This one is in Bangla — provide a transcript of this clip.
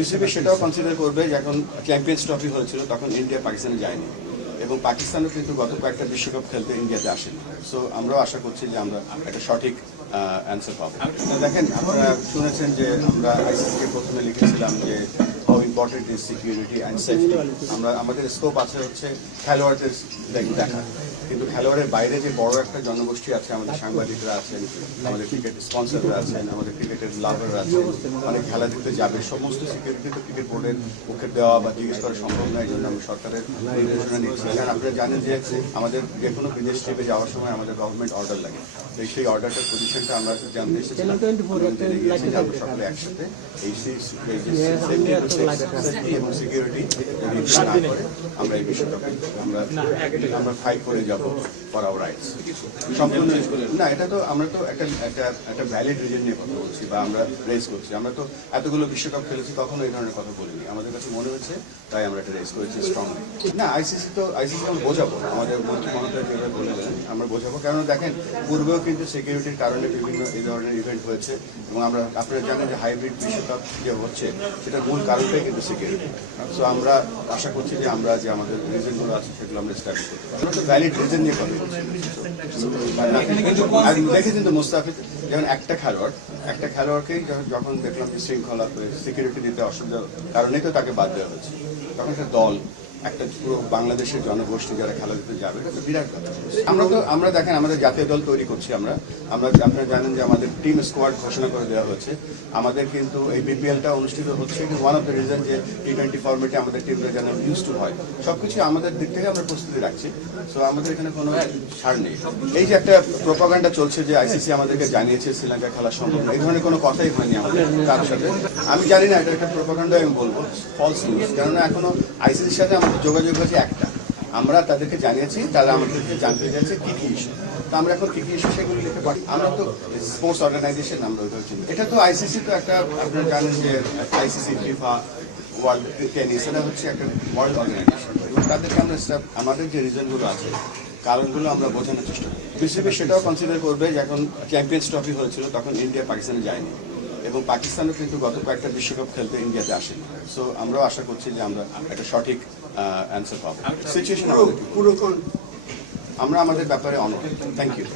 বিসিবি সেটাও কনসিডার করবে যে এখন চ্যাম্পিয়ন্স ট্রফি হয়েছিল তখন ইন্ডিয়া পাকিস্তানে যায়নি এবং পাকিস্তানও কিন্তু গত কয়েকটা বিশ্বকাপ খেলতে ইন্ডিয়াতে আসেনি। সো আমরাও আশা করছি যে আমরা একটা সঠিক অ্যান্সার পাবো। দেখেন, আপনারা শুনেছেন যে আমরা আইসিসিকে প্রথমে লিখেছিলাম যে how important is security and safety. আমাদের স্কোপ আছে হচ্ছে খেলোয়াড়দের দেখা, কিন্তু খেলোয়াড়ের বাইরে যে বড় একটা জনগোষ্ঠী আছে, আমাদের সাংবাদিকরা আছেন, আমাদের ক্রিকেট স্পন্সররা আছেন, আমাদের ক্রিকেটের লাভাররা আছেন, অনেক খেলা দেখতে যাবে, সমস্ত সিকিউরিটি তো ক্রিকেট বোর্ডের পক্ষে দেওয়া বা জিজ্ঞেস করা সম্ভব নয়। এই জন্য আমি সরকারের নির্দেশনা নিচ্ছি। কারণ আপনারা জানেন যে আমাদের যে কোনো বিদেশ ট্রিপে যাওয়ার সময় আমাদের গভর্নমেন্ট অর্ডার লাগে। তো সেই অর্ডারটার পজিশনটা আমরা জানতে এসেছিলাম, জেনে গিয়েছি যে আমরা সকলে একসাথে এই সেফটি এবং সিকিউরিটি না করে আমরা এই বিশ্বকাপে আমরা ফাইট করে যাব ফর আওয়ার রাইটস। সম্পূর্ণ না, এটা তো আমরা তো একটা ভ্যালিড রিজন নিয়ে কথা বলছি বা আমরা রেজ করছি। আমরা তো এতগুলো বিশ্বকাপ খেলেছি, কখনো এই ধরনের কথা বলিনি। আমাদের কাছে মনে হচ্ছে তাই আমরা এটা রেজ করেছি স্ট্রংলি। না, আইসিসি আমরা বোঝাবো, আমাদের মন্ত্রী মহোদয় যেভাবে বলেছেন আমরা বোঝাবো। কারণ দেখেন, পূর্বেও কিন্তু সিকিউরিটির কারণে বিভিন্ন এই ধরনের ইভেন্ট হয়েছে এবং আপনারা জানেন যে হাইব্রিড বিশ্বকাপ যে হচ্ছে সেটার মূল কারণটাই কিন্তু সিকিউরিটি। সো আমরা আশা করছি যে আমরা যে আমাদের রিজনগুলো আছে সেগুলো আমরা স্টাডি করতে পারি। আমরা তো ভ্যালিড রিজন নিয়ে কথা বলছি। দেখেছেন তো মুস্তাফিজ, যেমন একটা খেলোয়াড়কেই যখন দেখলাম যে শৃঙ্খলা সিকিউরিটি দিতে অসুবিধার কারণেই তো তাকে বাদ দেওয়া হয়েছে। তখন একটা দল, একটা পুরো বাংলাদেশের জনগোষ্ঠী যারা খেলা দিতে যাবে, এটা তো বিরাট কথা। আমরা দেখেন আমাদের জাতীয় দল তৈরি করছি। আমরা আপনারা জানেন যে আমাদের টিম স্কোয়াড ঘোষণা করে দেওয়া হয়েছে। আমাদের কিন্তু এই বিপিএলটা অনুষ্ঠিত হচ্ছে কিন্তু ওয়ান অফ দ্য রিজন যে টি20 ফর্মেটে আমাদের টিমরা যেন ইউজ টু হয়, সবকিছু আমাদের দিক থেকে আমরা প্রস্তুতি রাখছি। সো আমাদের এখানে কোনো ছাড় নেই। এই যে একটা প্রোপাগান্ডা চলছে যে আইসিসি আমাদেরকে জানিয়েছে শ্রীলঙ্কা খেলা সম্ভব না, এই ধরনের কোনো কথাই হয়নি আমাদের কারোর সাথে। আমি জানি না, এটা একটা প্রোপাগান্ডা আমি বলবো, ফলস নিউজ। কেননা এখনো আইসিসির সাথে আমাদের যোগাযোগ হয়েছে একটা, আমরা তাদেরকে জানিয়েছি, তারা আমাদেরকে জানতে চাইছে কি কি ইস্যু। তো আমরা এখন কি কি ইস্যু সেগুলো লিখতে পারি। আমরা তো স্পোর্টস অর্গানাইজেশন, আমরা ওইভাবে চিনি। এটা তো আইসিসি তো একটা, আপনারা জানেন যে আইসিসি ফিফা ওয়ার্ল্ড টেনিস, এটা হচ্ছে একটা ওয়ার্ল্ড অর্গানাইজেশন। এবং তাদেরকে আমরা আমাদের যে রিজনগুলো আছে, কারণগুলো আমরা বোঝানোর চেষ্টা করি। বিসিবি সেটাও কনসিডার করবে যে এখন চ্যাম্পিয়ন্স ট্রফি হয়েছিল তখন ইন্ডিয়া পাকিস্তানে যায়নি এবং পাকিস্তানও কিন্তু গত কয়েকটা বিশ্বকাপ খেলতে ইন্ডিয়াতে আসেনি। সো আমরাও আশা করছি যে আমরা একটা সঠিক অ্যান্সার পাবো। সিচুয়েশন আমরা আমাদের ব্যাপারে অনর। Thank you.